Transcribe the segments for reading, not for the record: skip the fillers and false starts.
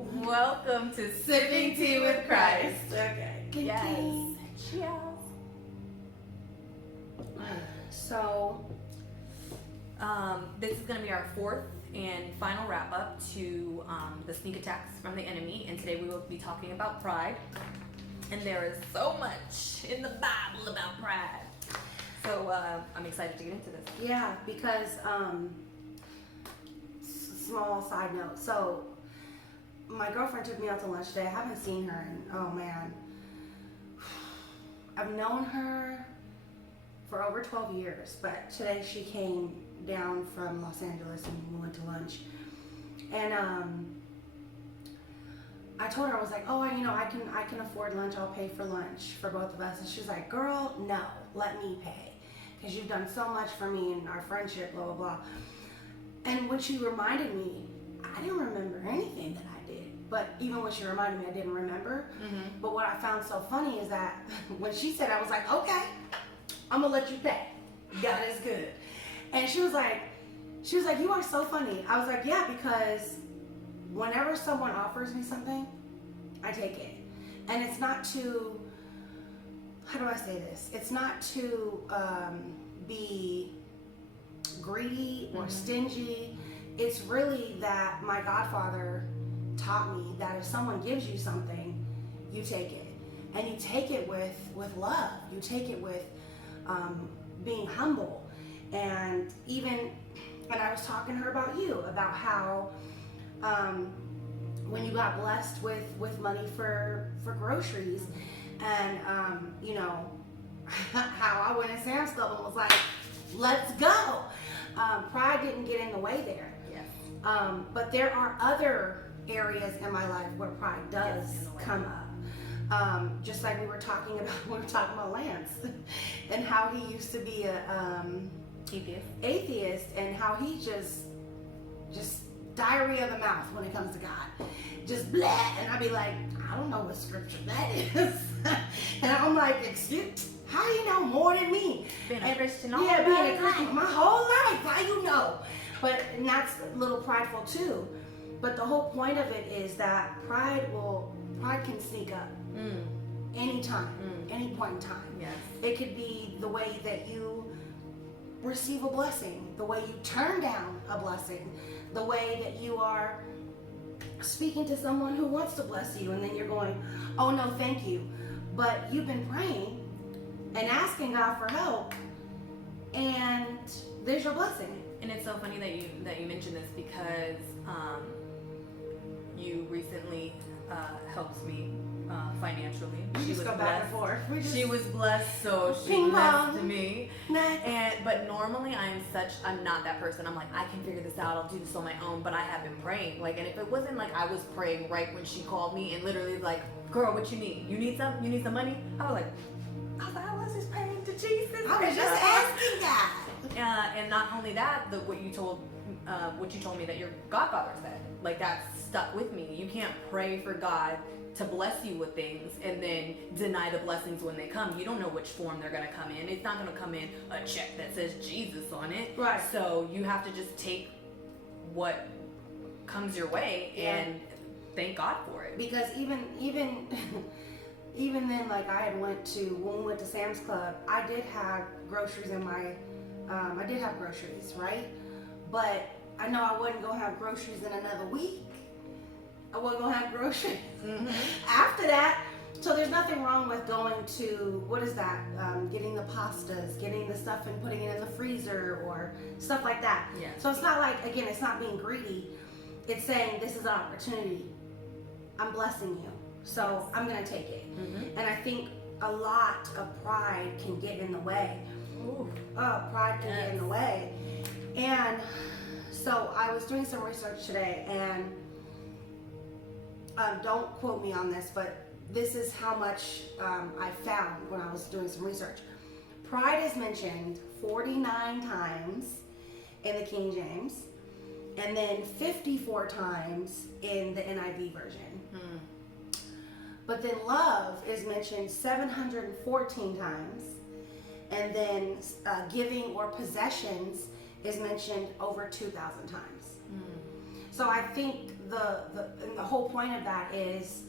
Welcome to Sipping Tea with Christ. Okay. Yes. Cheers. So, this is going to be our fourth and final wrap up to the sneak attacks from the enemy, and today we will be talking about pride. And there is so much in the Bible about pride. So I'm excited to get into this. yeah, because small side note. So, my girlfriend took me out to lunch today. I haven't seen her, and oh man, I've known her for over 12 years, but today she came down from Los Angeles and we went to lunch. And I told her, I was like, oh, I can afford lunch. I'll pay for lunch for both of us. And she's like, girl, no, let me pay, because you've done so much for me and our friendship, blah, blah, blah. And when she reminded me, I didn't remember anything that I did. But even when she reminded me, I didn't remember. Mm-hmm. But what I found so funny is that when she said, I was like, okay, I'm gonna let you pay. God is good. And she was like, you are so funny. I was like, yeah, because whenever someone offers me something, I take it. And it's not to, how do I say this? It's not to be greedy or stingy. It's really that my Godfather taught me that if someone gives you something, you take it. And you take it with love. You take it with being humble. And even when I was talking to her about you, about how when you got blessed with money for groceries, and how I went in Sam's Club and was like, let's go. Pride didn't get in the way there. Yes. But there are other areas in my life where pride does come up. Just like we were talking about Lance and how he used to be a atheist, and how he just diarrhea of the mouth when it comes to God, just blah. And I'd be like, I don't know what scripture that is. And I'm like, excuse, how do you know more than me? Being a Christian, being a Christian my whole life, how you know? And that's a little prideful too. But the whole point of it is that pride can sneak up anytime, any point in time. Yes. It could be the way that you receive a blessing, the way you turn down a blessing, the way that you are speaking to someone who wants to bless you, and then you're going, oh no, thank you. But you've been praying and asking God for help, and there's your blessing. And it's so funny that you mentioned this, because you recently helped me financially. She was back and forth. She was blessed, so she blessed me. But normally I'm not that person. I'm like, I can figure this out. I'll do this on my own. But I have been praying. And if it wasn't like I was praying right when she called me and literally like, girl, what you need? You need some? You need some money? I was just praying to Jesus. I was just asking God. And not only that, what you told me that your Godfather said, like, that stuck with me. You can't pray for God to bless you with things and then deny the blessings when they come. You don't know which form they're going to come in. It's not going to come in a check that says Jesus on it. Right. So you have to just take what comes your way and thank God for it. Because even then, like when we went to Sam's Club, I did have groceries in my, I did have groceries, right? But I know I wasn't going to have groceries in another week. I wasn't going to have groceries after that. So there's nothing wrong with going to, getting the pastas, getting the stuff and putting it in the freezer or stuff like that. Yeah. So it's not like, again, it's not being greedy. It's saying, this is an opportunity. I'm blessing you, so I'm going to take it. And I think a lot of pride can get in the way. Pride can get in the way. And so I was doing some research today, and don't quote me on this, but this is how much I found when I was doing some research. Pride is mentioned 49 times in the King James, and then 54 times in the NIV version. But then love is mentioned 714 times, and then giving or possessions is mentioned over 2,000 times. So I think and the whole point of that is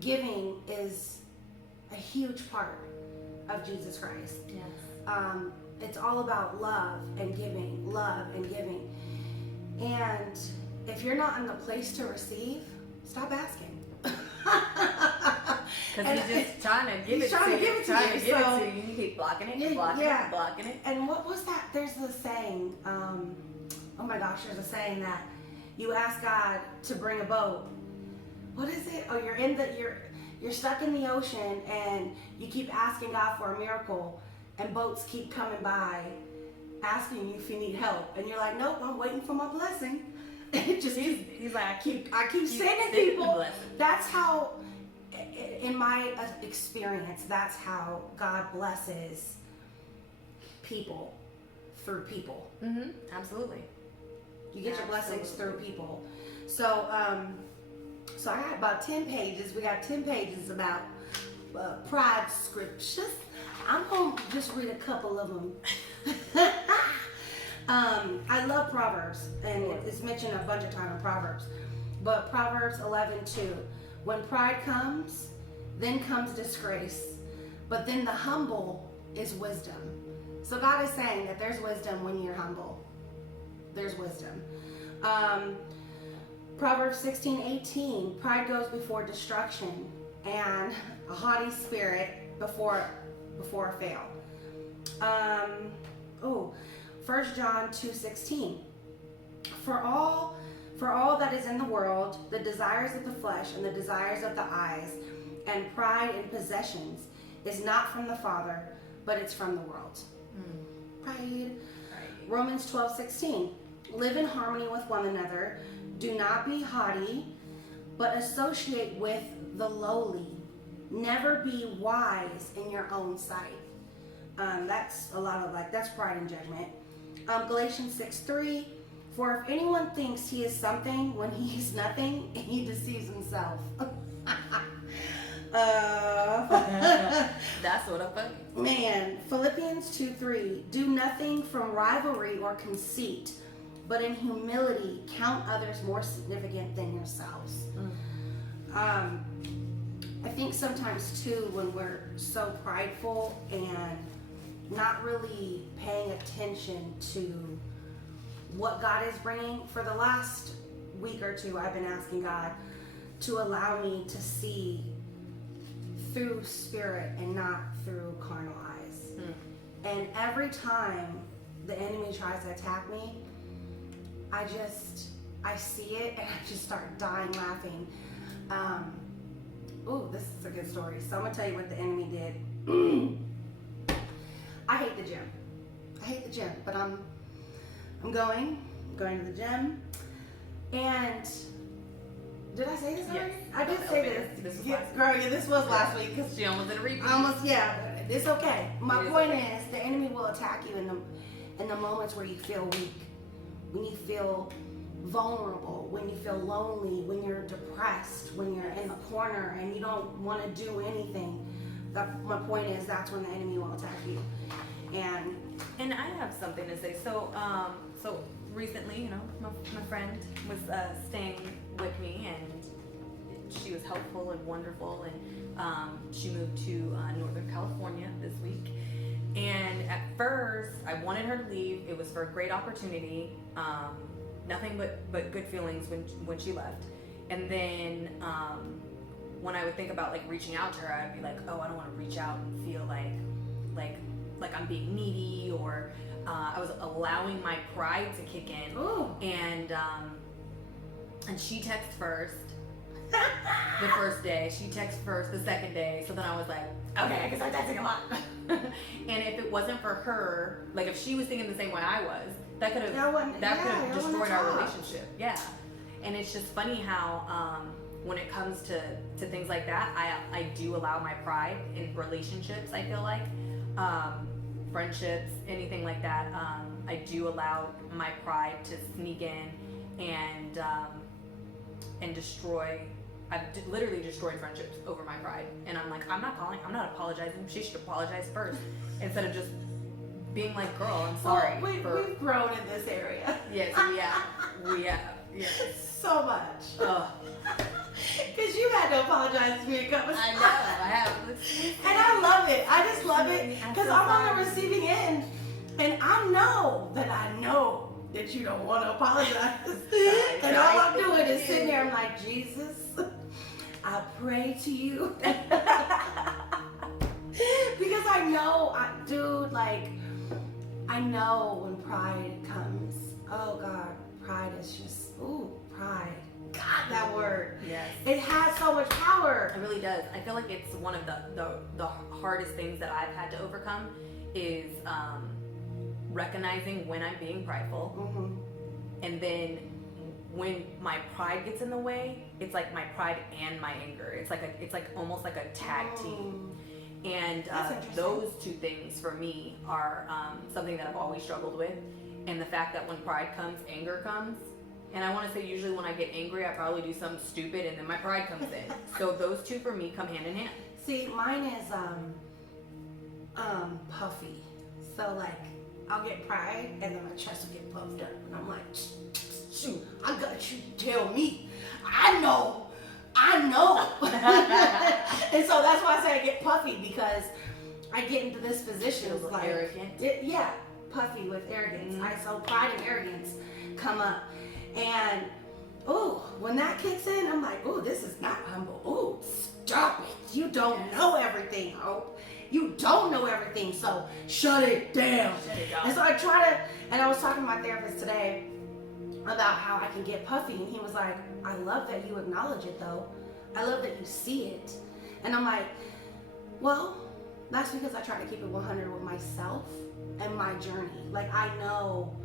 giving is a huge part of Jesus Christ. Yes. It's all about love and giving. And if you're not in the place to receive, stop asking. Because he's just trying to give it to you. Trying to give it to you. You keep blocking it, blocking it. And what was that? There's a saying. Oh my gosh, there's a saying that you ask God to bring a boat. What is it? Oh, you're stuck in the ocean and you keep asking God for a miracle, and boats keep coming by asking you if you need help, and you're like, nope, I'm waiting for my blessing. It just he's like, I keep sending people. That's how, in my experience, that's how God blesses people through people. Mm-hmm. Absolutely. You get your blessings through people. So so I got about 10 pages. We got 10 pages about pride scriptures. I'm going to just read a couple of them. I love Proverbs, and it's mentioned a bunch of times in Proverbs. But Proverbs 11:2, when pride comes, then comes disgrace, but then the humble is wisdom. So God is saying that there's wisdom when you're humble. There's wisdom. Proverbs 16:18, pride goes before destruction, and a haughty spirit before a fail. 1 John 2:16, for all that is in the world, the desires of the flesh and the desires of the eyes, and pride in possessions is not from the Father, but it's from the world. Pride. Romans 12:16, live in harmony with one another. Do not be haughty, but associate with the lowly. Never be wise in your own sight. That's a lot of that's pride and judgment. Galatians 6:3, for if anyone thinks he is something when he is nothing, he deceives himself. That's what I'm funny. Man, Philippians 2:3, do nothing from rivalry or conceit, but in humility count others more significant than yourselves. I think sometimes too, when we're so prideful and not really paying attention to what God is bringing, for the last week or two I've been asking God to allow me to see through spirit and not through carnal eyes. And every time the enemy tries to attack me, I see it and I just start dying laughing. This is a good story. So I'm gonna tell you what the enemy did. I hate the gym, but I'm going to the gym. And did I say this already? Yes. I did say this. This was last week. Cause she almost did a repeat. It's okay. My point is, the enemy will attack you in the moments where you feel weak, when you feel vulnerable, when you feel lonely, when you're depressed, when you're in the corner and you don't want to do anything. My point is, that's when the enemy will attack you. And I have something to say. So recently, my friend was staying with me, and she was helpful and wonderful, and she moved to Northern California this week. And at first, I wanted her to leave. It was for a great opportunity. Nothing but good feelings when she left. And then when I would think about reaching out to her, I'd be like, oh, I don't want to reach out and feel like I'm being needy, or I was allowing my pride to kick in. Ooh. And she texts first the first day. She texts first the second day. So then I was like, okay, I can start texting a lot. And if it wasn't for her, if she was thinking the same way I was, that could have destroyed our relationship. Yeah. And it's just funny how when it comes to things like that, I do allow my pride in relationships. I feel like friendships, anything like that, I do allow my pride to sneak in and destroy. I've literally destroyed friendships over my pride. And I'm like, I'm not apologizing. She should apologize first, instead of just being like, girl, I'm sorry. We've grown in this area. Yes, we have. Yes. So much. Oh. Because you had to apologize to me a couple I times. know. I have. And I love it. I just love it. I'm Because so I'm on sorry. the receiving end. And I know that you don't want to apologize. And all I'm doing is sitting there, I'm like, Jesus, I pray to you. Because I know, dude, like, I know when pride comes. Oh, God, pride is just, ooh, pride. God, that word. Yes. It has so much power. It really does. I feel like it's one of the hardest things that I've had to overcome is recognizing when I'm being prideful. Mm-hmm. And then when my pride gets in the way, it's like my pride and my anger. It's like almost like a tag team. And those two things for me are something that I've always struggled with. And the fact that when pride comes, anger comes. And I want to say usually when I get angry, I probably do something stupid and then my pride comes in. So those two for me come hand in hand. See, mine is puffy. So like I'll get pride and then my chest will get puffed up and I'm like, shoot, I got you to tell me. I know. And so that's why I say I get puffy, because I get into this position of like arrogant. Yeah, puffy with arrogance. So pride and arrogance come up. And ooh, when that kicks in, I'm like, ooh, this is not humble. Ooh, stop it. You don't know everything, Hope. You don't know everything, so shut it down. And so I try to, and I was talking to my therapist today about how I can get puffy, and he was like, I love that you acknowledge it though. I love that you see it. And I'm like, well, that's because I try to keep it 100 with myself and my journey. Like I know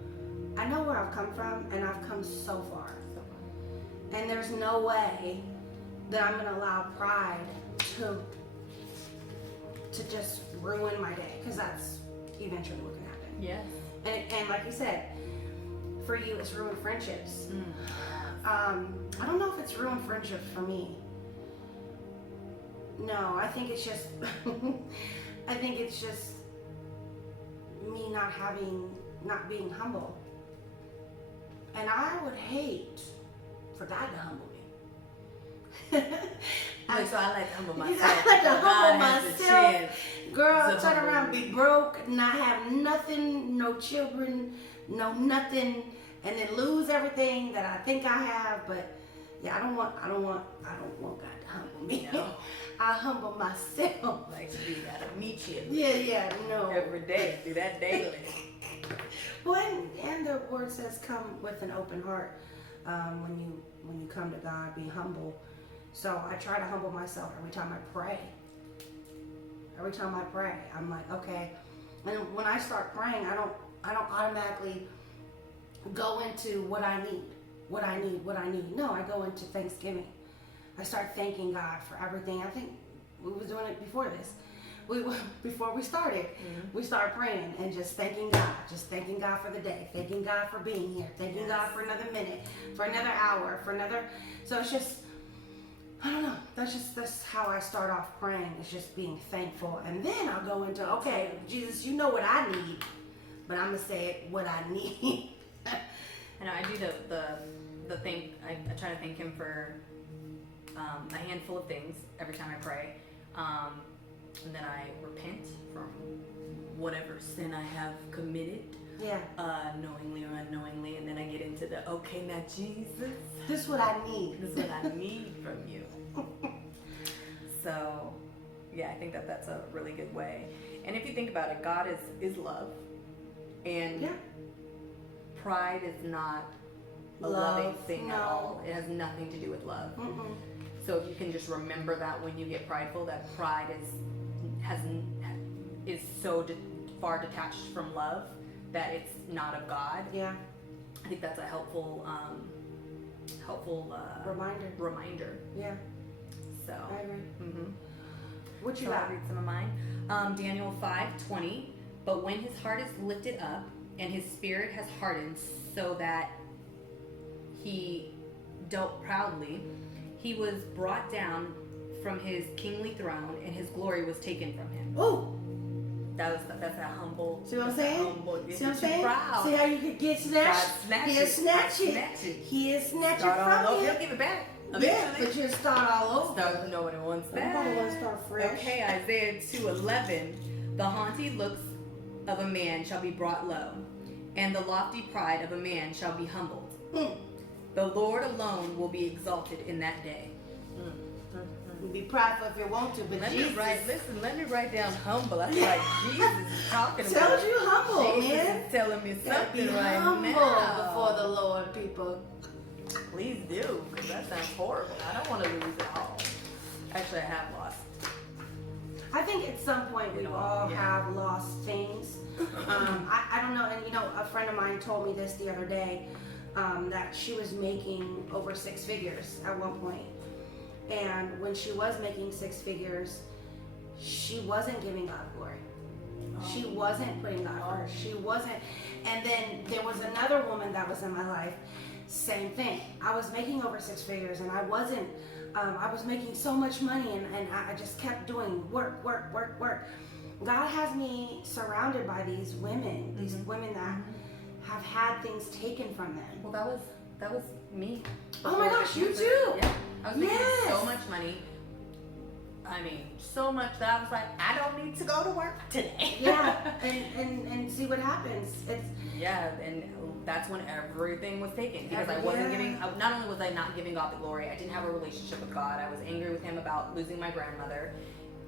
where I've come from, and I've come so far. And there's no way that I'm gonna allow pride to just ruin my day, because that's eventually what can happen. Yes. And like you said, for you, it's ruined friendships. I don't know if it's ruined friendships for me. No, I think it's just, me not being humble. And I would hate for God to humble me. So I like to humble myself. I like to humble God has a myself. chance Girl, to turn humble around, me. be broke, not have nothing, no children, no nothing, and then lose everything that I think I have. But yeah, I don't want God to humble me. No. I humble myself. Like to do that immediately. Yeah, no. Every day, do that daily. Well, and the word says, "Come with an open heart." When you come to God, be humble. So I try to humble myself every time I pray. Every time I pray, I'm like, okay. And when I start praying, I don't automatically go into what I need. No, I go into thanksgiving. I start thanking God for everything. I think we was doing it before this. Before we started, we started praying and just thanking God for the day, thanking God for being here, thanking God for another minute, for another hour, so it's just, I don't know, that's how I start off praying, is just being thankful. And then I'll go into, okay, Jesus, you know what I need, but I'm gonna say what I need. I know I do the thing. I try to thank Him for a handful of things every time I pray. And then I repent from whatever sin I have committed, knowingly or unknowingly. And then I get into the, okay, now Jesus, this is what I need. This is what I need from you. So, yeah, I think that's a really good way. And if you think about it, God is love, and pride is not a loving thing at all. It has nothing to do with love. So if you can just remember that when you get prideful, that pride is so far detached from love that it's not of God. Yeah. I think that's a helpful reminder. Yeah. So. I agree. Mm-hmm. What you So got? I'll read some of mine. Daniel 5:20. But when his heart is lifted up and his spirit has hardened, so that he dealt proudly, he was brought down from his kingly throne, and his glory was taken from him. Ooh. that's that humble. See what I'm that's that saying? Humble, See what I'm saying? Proud. See how you could get snatched? He'll snatch it. He'll snatch it from you. He'll give it back. Yeah, but you'll start all over. Nobody wants that. Nobody wants to start fresh. Okay, Isaiah 2:11. The haughty looks of a man shall be brought low, and the lofty pride of a man shall be humbled. The Lord alone will be exalted in that day. You'll be prideful if you want to, but Let Jesus. Let me write down humble. I feel like Jesus is talking about. Tells you humble, Jesus man. is telling me something be right humble now. before the Lord, people. Please do, because that sounds horrible. I don't want to lose it all. Actually, I have lost. I think at some point we all have lost things. I don't know, and a friend of mine told me this the other day, that she was making over 6 figures at one point. And when she was making 6 figures, she wasn't giving God glory. She wasn't putting God first. She wasn't. And then there was another woman that was in my life, same thing. I was making over 6 figures and I wasn't, I was making so much money and I just kept doing work. God has me surrounded by these women, that have had things taken from them. Well, that was me. Oh my gosh, you too. Yeah. I was making so much money. I mean, so much that I was like, I don't need to go to work today. Yeah, and see what happens. And that's when everything was taken because I wasn't giving. Not only was I not giving God the glory, I didn't have a relationship with God. I was angry with Him about losing my grandmother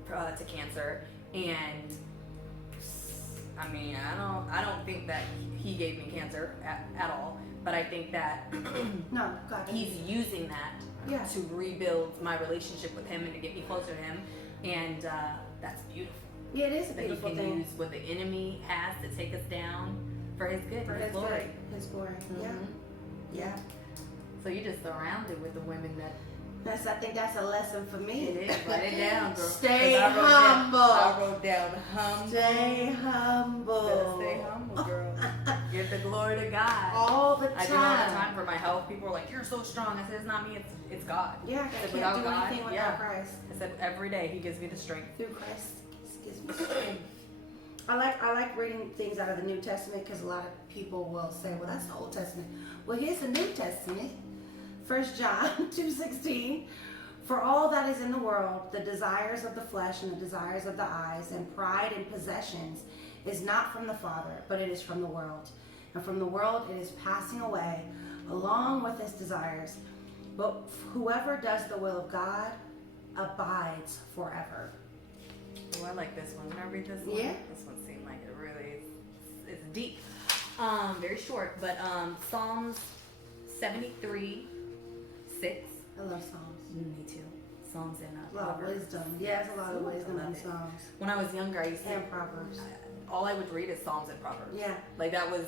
to cancer, and I mean, I don't think that He gave me cancer at all. But I think that no, God, He's using that to rebuild my relationship with Him and to get me closer to Him, and that's beautiful. Yeah, it is a beautiful thing. That He can use what the enemy has to take us down for His good, for His glory. His glory. Yeah. So you're just surrounded with the women that. I think that's a lesson for me. It is. Write it down, girl. Stay humble. I wrote down humble. Stay humble. Better stay humble, girl. Give the glory to God. All the time. I do all the time for my health. People are like, "You're so strong." I said, "It's not me. It's God." Yeah, I can't do anything without Christ. I said, every day He gives me the strength. Through Christ, He gives me strength. I like reading things out of the New Testament because a lot of people will say, "Well, that's the Old Testament." Well, here's the New Testament. 1 John 2:16. For all that is in the world, the desires of the flesh and the desires of the eyes and pride and possessions is not from the Father, but it is from the world. And from the world it is passing away along with its desires. But whoever does the will of God abides forever. Oh, I like this one. Can I read this one? Yeah. This one seemed like it really is deep. Very short, but Psalms 73:6. I love Psalms. Me too. Psalms and a lot of wisdom. Yeah, there's a lot of wisdom in Psalms. When I was younger, I used to. And Proverbs. All I would read is Psalms and Proverbs. Yeah. Like that was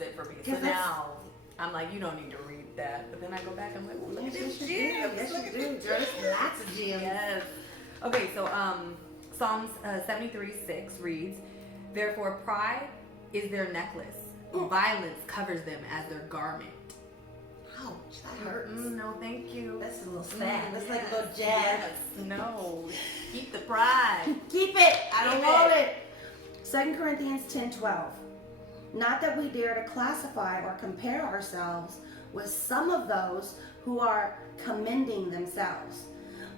it for me. So now I'm like, you don't need to read that. But then I go back and I'm like, well, look at this gems. Yes, you do. There's lots of gems. Yes. Okay, so Psalms 73:6 reads, "Therefore pride is their necklace, violence covers them as their garment." Ouch, that hurts. No, thank you. That's a little stab. That's like a little jab. Yes. No, keep the pride. Keep it. I don't want it. 2 Corinthians 10:12. Not that we dare to classify or compare ourselves with some of those who are commending themselves.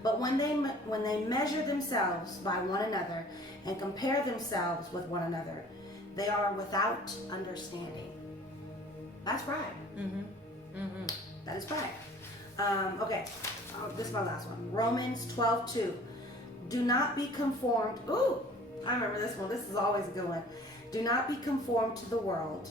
But when they measure themselves by one another and compare themselves with one another, they are without understanding. That's pride. That is pride. Okay, this is my last one. Romans 12:2. Do not be conformed. Ooh, I remember this one. This is always a good one. Do not be conformed to the world,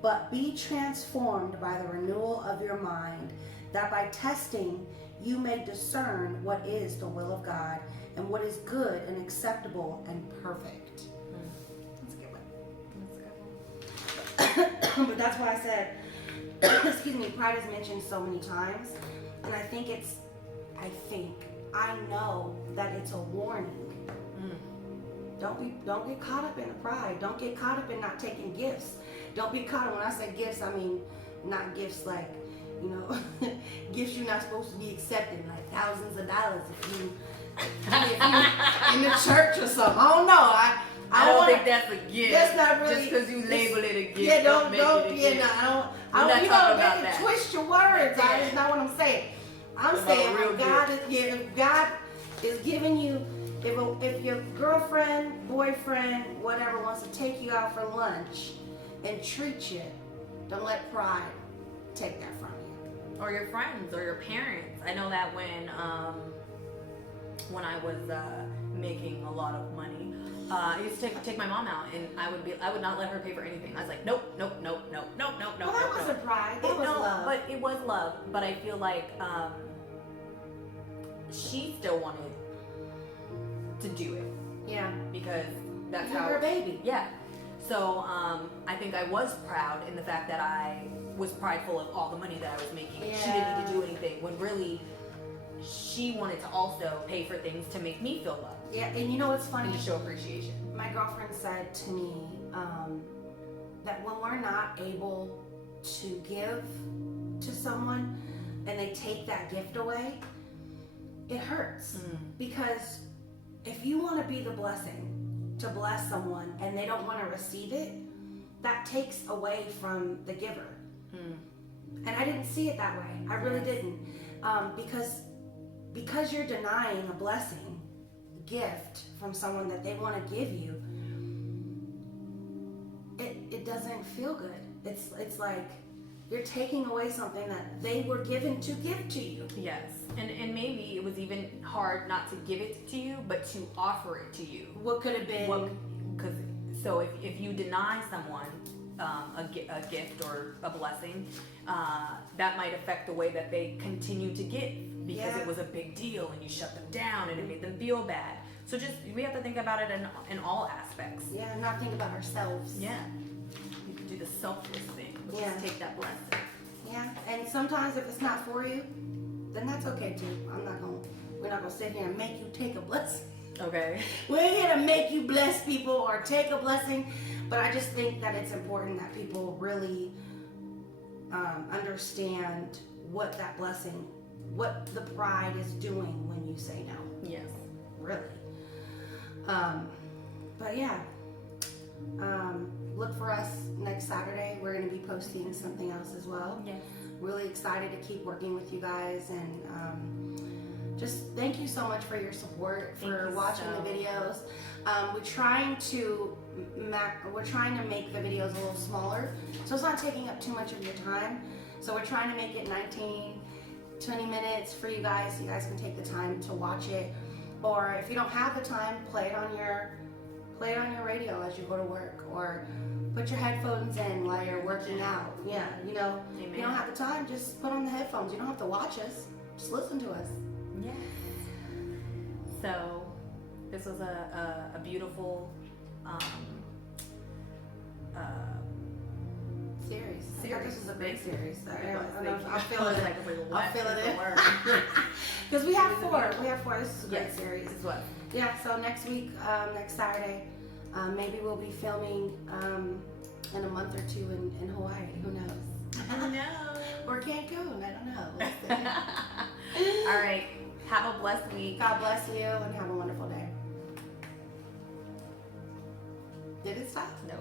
but be transformed by the renewal of your mind, that by testing you may discern what is the will of God and what is good and acceptable and perfect. That's a good one. But that's why I said, excuse me, pride is mentioned so many times, and I know that it's a warning. Don't get caught up in the pride. Don't get caught up in not taking gifts. Don't be caught up, when I say gifts, I mean not gifts like, gifts you're not supposed to be accepting, like thousands of dollars if you in the church or something. I don't know. I don't think that's a gift. That's not really. Just because you label it a gift. Yeah, don't. Make it a gift. No, I We're don't. not You talking don't about make that. it twist your words. That's not what I'm saying. I'm About saying a real when God is if God is giving you, if your girlfriend, boyfriend, whatever wants to take you out for lunch and treat you, don't let pride take that from you. Or your friends or your parents. I know that when I was making a lot of money, I used to take my mom out, and I would not let her pay for anything. I was like, nope. Well, that wasn't pride. That was love. But it was love. But I feel like she still wanted to do it. Yeah. Because that's You're how her baby. Yeah. So I think I was proud in the fact that I was prideful of all the money that I was making. Yeah. She didn't need to do anything when really she wanted to also pay for things to make me feel loved. Yeah, and you know what's funny? And to show appreciation. My girlfriend said to me that when we're not able to give to someone and they take that gift away, it hurts. Because if you want to be the blessing to bless someone and they don't want to receive it, that takes away from the giver. And I didn't see it that way. I really didn't. Because you're denying a blessing, gift from someone that they want to give you, it doesn't feel good. It's like you're taking away something that they were given to give to you. Yes. And maybe it was even hard not to give it to you, but to offer it to you. What could have been? So if you deny someone a gift or a blessing, that might affect the way that they continue to give, because it was a big deal and you shut them down and it made them feel bad. So we have to think about it in all aspects. Yeah, not think about ourselves. Yeah. You can do the selfless thing, which is take that blessing. Yeah, and sometimes if it's not for you, then that's okay too. We're not gonna sit here and make you take a blessing. Okay. We ain't here to make you bless people or take a blessing, but I just think that it's important that people really understand what that blessing, what the pride is doing when you say no. Yes. Really. But yeah, look for us next Saturday. We're going to be posting something else as well. Yes. Really excited to keep working with you guys, and just thank you so much for your support, for watching the videos. We're trying to make the videos a little smaller, so it's not taking up too much of your time. So we're trying to make it 19, 20 minutes for you guys, so you guys can take the time to watch it. Or if you don't have the time, play it on your radio as you go to work, or put your headphones in while you're working out. Yeah, you know, if you don't have the time, just put on the headphones. You don't have to watch us, just listen to us. Yeah. So this was a beautiful series. I thought this was a big series. I'll feel it. Because we have four. This is a great series. This is what? Yeah. So next week, next Saturday, maybe we'll be filming in a month or two in Hawaii. Who knows? I don't know. Or Cancun. I don't know. We'll see. All right. Have a blessed week. God bless you and have a wonderful day. Did it stop? No.